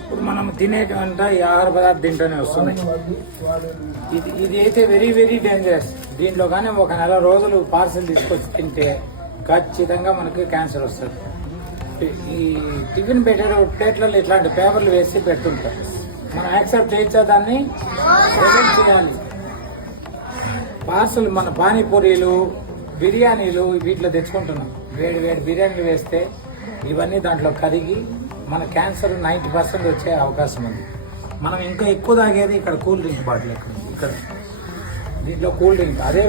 ఇప్పుడు మనం తినేటువంటి ఈ ఆహార పదార్థం తింటూనే వస్తున్నాయి. ఇది అయితే వెరీ వెరీ డేంజరస్. దీంట్లో కానీ ఒక నెల రోజులు పార్సల్ తీసుకొచ్చి తింటే ఖచ్చితంగా మనకి క్యాన్సర్ వస్తుంది. ఈ టిఫిన్ పెట్టే ప్లేట్లలో ఇట్లాంటి పేపర్లు వేసి పెడుతుంటారు. మనం యాక్సెప్ట్ చేయొచ్చా? దాన్ని ప్రొజెక్ట్ చేయాలి. పార్సల్ మన పానీపూరీలు, బిర్యానీలు వీటిలో తెచ్చుకుంటున్నాం. వేడి వేడి బిర్యానీలు వేస్తే ఇవన్నీ దాంట్లో కరిగి మన క్యాన్సర్ 90% వచ్చే అవకాశం ఉంది. మనం ఇంకా ఎక్కువ తాగేది ఇక్కడ కూల్ డ్రింక్ బాటిల్ ఇక్కడ దీంట్లో కూల్ డ్రింక్. అదే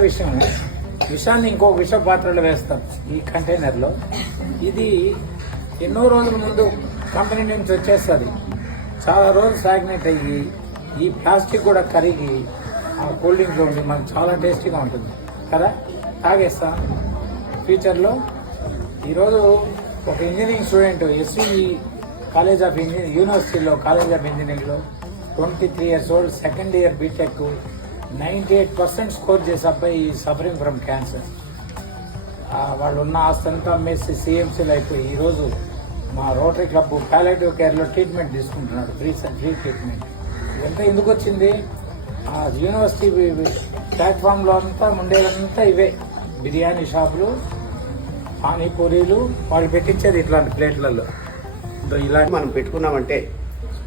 విషాన్ని ఇంకొక విష పాత్రలో వేస్తాం ఈ కంటైనర్లో. ఇది ఎన్నో రోజుల ముందు కంపెనీ నుంచి వచ్చేస్తుంది. చాలా రోజులు స్టాగ్నేట్ అయ్యి ఈ ప్లాస్టిక్ కూడా కరిగి ఆ కూల్ డ్రింక్లో ఉండి మనకు చాలా టేస్టీగా ఉంటుంది కదా, తాగేస్తాం ఫ్యూచర్లో. ఈరోజు ఒక engineering student SV college of engineering యూనివర్సిటీలో కాలేజ్ ఆఫ్ ఇంజనీరింగ్లో 23 years old, second year BTech, 98% score చేసే అబ్బాయి సఫరింగ్ ఫ్రమ్ క్యాన్సర్. వాళ్ళు ఉన్న ఆస్తంతా అమ్మేసి సిఎంసీలు అయిపోయి ఈరోజు మా రోటరీ క్లబ్ పాలియేటివ్ కేర్లో ట్రీట్మెంట్ తీసుకుంటున్నాడు, ఫ్రీ ట్రీట్మెంట్. ఇదంతా ఎందుకు వచ్చింది? ఆ యూనివర్సిటీ ప్లాట్ఫామ్లో అంతా ఉండేదంతా ఇవే బిర్యానీ షాపులు, పానీపూరీలు, వాళ్ళు పెట్టించేది ఇట్లాంటి ప్లేట్లలో. ఇలా మనం పెట్టుకున్నామంటే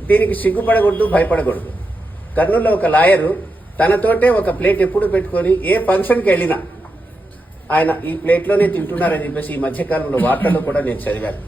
దీనికి సిగ్గుపడకూడదు, భయపడకూడదు. కర్నూలులో ఒక లాయరు తనతోటే ఒక ప్లేట్ ఎప్పుడు పెట్టుకొని ఏ ఫంక్షన్కి వెళ్ళినా ఆయన ఈ ప్లేట్లోనే తింటున్నారని చెప్పేసి ఈ మధ్యకాలంలో వార్తల్లో కూడా నేను చదివాను.